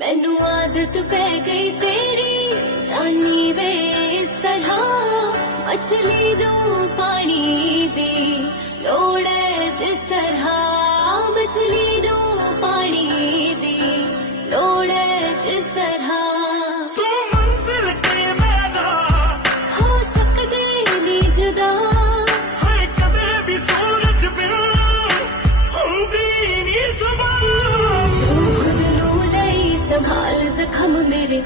मैनू आदत पै गई तेरी जानी वे इस तरह मछली नू पानी दी लोड़ है जिस तरह मछली नू पानी दी लोड़ है जिस तरह तू मंजिल ते मैदा हो सकदे नी जुदा है कदे भी सूरज बिन हुंदी नी सुबह तू खुद नू लई संभाल जख्म मेरे